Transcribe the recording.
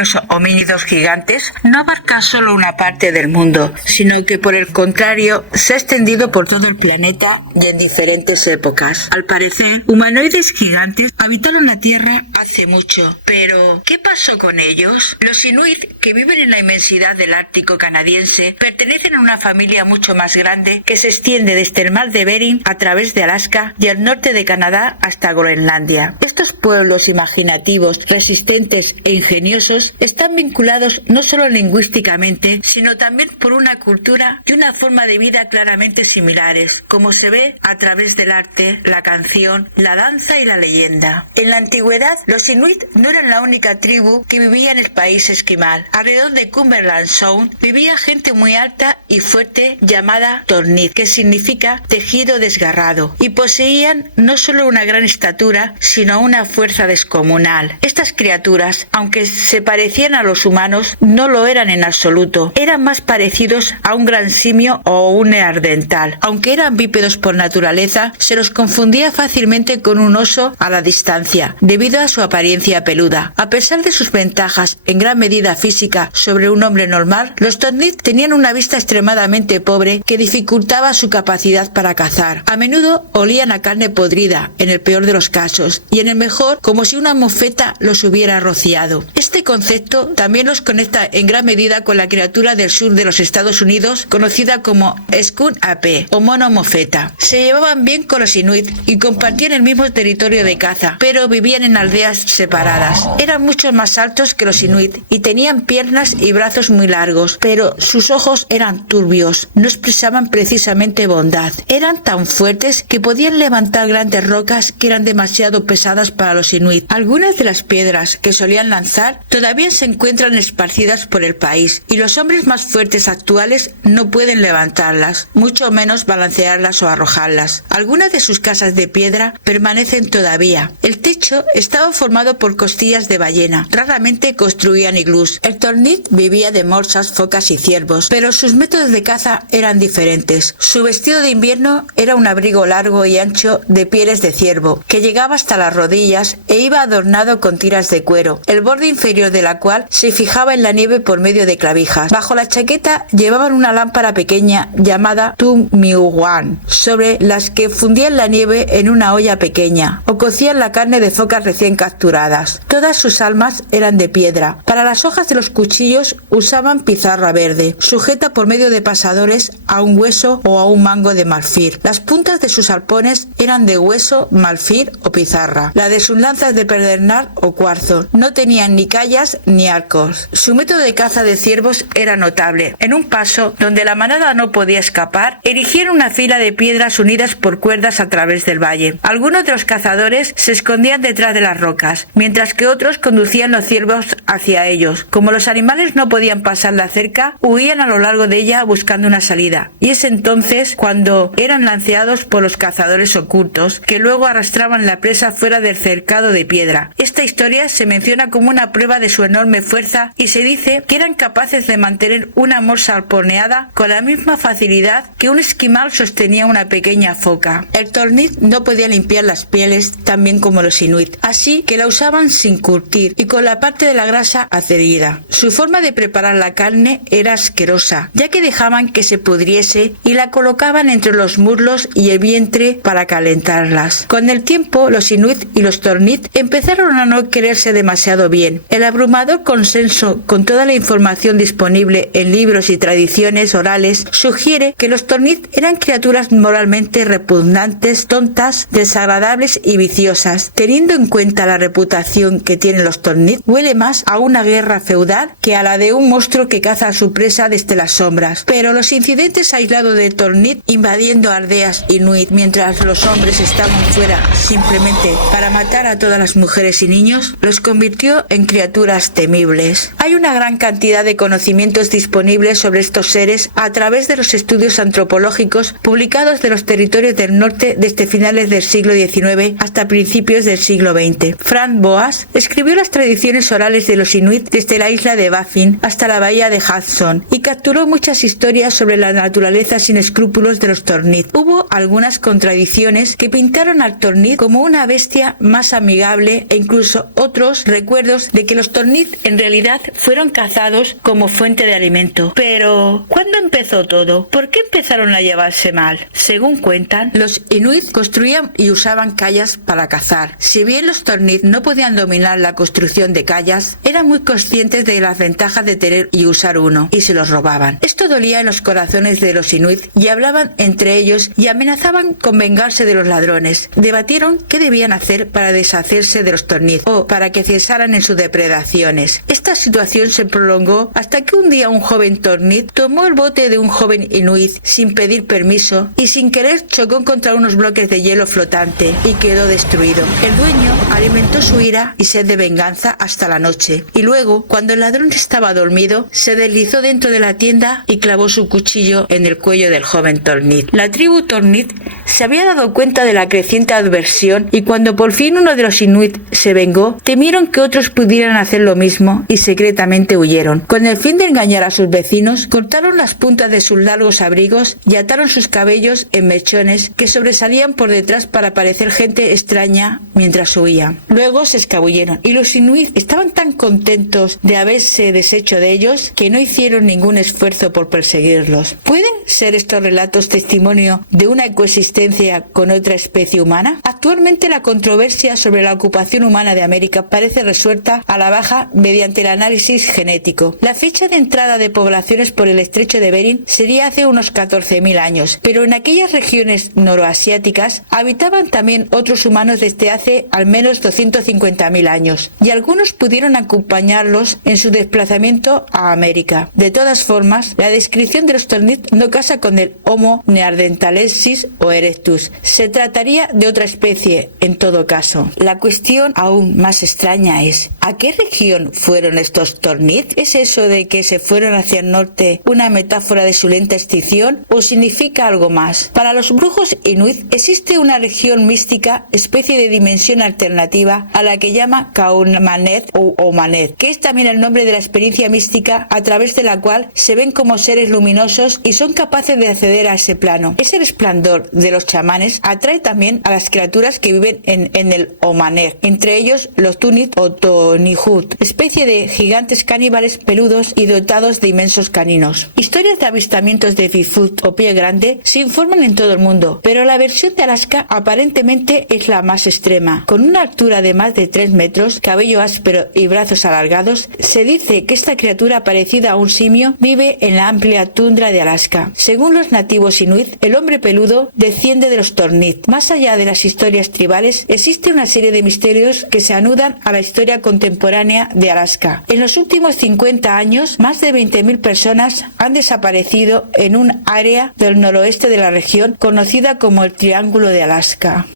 los homínidos gigantes no abarca solo una parte del mundo, sino que por el contrario se ha extendido por todo el planeta y en diferentes épocas. Al parecer, humanoides gigantes habitaron la Tierra hace mucho. Pero, ¿qué pasó con ellos? Los inuit, que viven en la inmensidad del Ártico canadiense, pertenecen a una familia mucho más grande que se extiende desde el mar de Bering a través de Alaska y el norte de Canadá hasta Groenlandia. Estos pueblos imaginativos, resistentes e ingeniosos están vinculados no solo lingüísticamente, sino también por una cultura y una forma de vida claramente similares, como se ve a través del arte, la canción, la danza y la leyenda. En la antigüedad, los inuit no eran la única tribu que vivía en el país esquimal. Alrededor de Cumberland Sound vivía gente muy alta y fuerte llamada Tornit, que significa tejido desgarrado, y poseían no solo una gran estatura, sino una fuerza descomunal. Estas criaturas, aunque se parecían a los humanos, no lo eran en absoluto. Eran más parecidos a un gran simio o un neandertal. Aunque eran bípedos por naturaleza, se los confundía fácilmente con un oso a la distancia, debido a su apariencia peluda. A pesar de sus ventajas en gran medida física sobre un hombre normal, los Tornit tenían una vista extremadamente pobre que dificultaba su capacidad para cazar. A menudo olían a carne podrida, en el peor de los casos, y en el mejor como si una mofeta los hubiera rociado. Este concepto también los conecta en gran medida con la criatura del sur de los Estados Unidos conocida como Skun Ape o mono mofeta. Se llevaban bien con los inuit y compartían el mismo territorio de caza, pero vivían en aldeas separadas. Eran mucho más altos que los inuit y tenían piernas y brazos muy largos, pero sus ojos eran turbios, no expresaban precisamente bondad. Eran tan fuertes que podían levantar grandes rocas que eran demasiado pesadas para los inuit. Algunas de las piedras que solían lanzar todavía se encuentran esparcidas por el país y los hombres más fuertes actuales no pueden levantarlas, mucho menos balancearlas o arrojarlas. Algunas de sus casas de piedra permanecen todavía. El techo estaba formado por costillas de ballena. Raramente construían iglús. El Tornit vivía de morsas, focas y ciervos, pero sus métodos de caza eran diferentes. Su vestido de invierno era un abrigo largo y ancho de pieles de ciervo, que llegaba hasta las rodillas e iba adornado con tiras de cuero, el borde inferior de la cual se fijaba en la nieve por medio de clavijas. Bajo la chaqueta llevaban una lámpara pequeña llamada Tum-Miuwan, sobre las que fundían la nieve en una olla pequeña, o cocían la carne de focas recién capturadas. Todas sus almas eran de piedra. Para las hojas de los cuchillos usaban pizarra verde, sujeta por medio de pasadores a un hueso o a un mango de marfil. Las puntas de sus arpones eran de hueso, marfil o pizarra. La de sus lanzas de pedernal o cuarzo. No tenían ni callas ni arcos. Su método de caza de ciervos era notable. En un paso donde la manada no podía escapar, erigieron una fila de piedras unidas por cuerdas a través del valle. Algunos de los cazadores se escondían detrás de las rocas, mientras que otros conducían los ciervos hacia ellos. Como los animales no podían pasar la cerca, huían a lo largo de ella buscando una salida. Y es entonces cuando eran lanceados por los cazadores ocultos, que luego arrastraban la presa fuera del cercado de piedra. Esta historia se menciona como una prueba de su enorme fuerza y se dice que eran capaces de mantener una morsa arponeada con la misma facilidad que un esquimal sostenía una pequeña foca. El Tornit no podía limpiar las pieles tan bien como los inuit, así que la usaban sin curtir y con la parte de la grasa adherida. Su forma de preparar la carne era asquerosa, ya que dejaban que se pudriese y la colocaban entre los muslos y el vientre para calentarlas. Con el tiempo, los inuit y los Tornit empezaron a no quererse demasiado bien. El abrumador consenso con toda la información disponible en libros y tradiciones orales sugiere que los Tornit eran criaturas moralmente repugnantes, tontas, desagradables y viciosas. Teniendo en cuenta la reputación que tienen los Tornit, huele más a una guerra feudal que a la de un monstruo que caza a su presa desde las sombras. Pero los incidentes aislados de Tornit invadiendo aldeas inuit mientras los hombres estaban fuera simplemente para matar a todas las mujeres y niños, los convirtió en criaturas temibles. Hay una gran cantidad de conocimientos disponibles sobre estos seres a través de los estudios antropológicos publicados de los territorios del norte desde finales del siglo XIX hasta principios del siglo XX. Frank Boas escribió las tradiciones orales de los inuit desde la isla de Baffin hasta la bahía de Hudson y capturó muchas historias sobre la naturaleza sin escrúpulos de los Tornit. Hubo algunas contradicciones que pintaron al Tornit como una bestia más amigable e incluso otros recuerdos de que los Tornit Tornit en realidad fueron cazados como fuente de alimento. Pero, ¿cuándo empezó todo? ¿Por qué empezaron a llevarse mal? Según cuentan, los inuit construían y usaban callas para cazar. Si bien los Tornit no podían dominar la construcción de callas, eran muy conscientes de las ventajas de tener y usar uno, y se los robaban. Esto dolía en los corazones de los inuit y hablaban entre ellos y amenazaban con vengarse de los ladrones. Debatieron qué debían hacer para deshacerse de los Tornit o para que cesaran en sus depredaciones. Esta situación se prolongó hasta que un día un joven Tornit tomó el bote de un joven inuit sin pedir permiso y sin querer chocó contra unos bloques de hielo flotante y quedó destruido. El dueño alimentó su ira y sed de venganza hasta la noche, y luego, cuando el ladrón estaba dormido, se deslizó dentro de la tienda y clavó su cuchillo en el cuello del joven Tornit. La tribu Tornit se había dado cuenta de la creciente adversión y cuando por fin uno de los inuit se vengó, temieron que otros pudieran hacer lo mismo y secretamente huyeron. Con el fin de engañar a sus vecinos, cortaron las puntas de sus largos abrigos y ataron sus cabellos en mechones que sobresalían por detrás para parecer gente extraña mientras huían. Luego se escabulleron y los inuit estaban tan contentos de haberse deshecho de ellos que no hicieron ningún esfuerzo por perseguirlos. ¿Pueden ser estos relatos testimonio de una coexistencia con otra especie humana? Actualmente la controversia sobre la ocupación humana de América parece resuelta a la baja mediante el análisis genético. La fecha de entrada de poblaciones por el estrecho de Bering sería hace unos 14.000 años, pero en aquellas regiones noroasiáticas habitaban también otros humanos desde hace al menos 250.000 años, y algunos pudieron acompañarlos en su desplazamiento a América. De todas formas, la descripción de los Tornit no casa con el Homo neanderthalensis o erectus. Se trataría de otra especie en todo caso. La cuestión aún más extraña es, ¿a qué región fueron estos Tornit? ¿Es eso de que se fueron hacia el norte una metáfora de su lenta extinción o significa algo más? Para los brujos inuit existe una región mística, especie de dimensión alternativa a la que llama Kaumanet o Omanet, que es también el nombre de la experiencia mística a través de la cual se ven como seres luminosos y son capaces de acceder a ese plano. Ese resplandor de los chamanes atrae también a las criaturas que viven en el Omanet, entre ellos los Tunit o Tonihut, especie de gigantes caníbales peludos y dotados de inmensos caninos. Historias de avistamientos de Bigfoot o pie grande se informan en todo el mundo, pero la versión de Alaska aparentemente es la más extrema. Con una altura de más de 3 metros, cabello áspero y brazos alargados, se dice que esta criatura parecida a un simio vive en la amplia tundra de Alaska. Según los nativos inuit, el hombre peludo desciende de los Tornit. Más allá de las historias tribales, existe una serie de misterios que se anudan a la historia contemporánea de Alaska. En los últimos 50 años, más de 20.000 personas han desaparecido en un área del noroeste de la región conocida como el Triángulo de Alaska.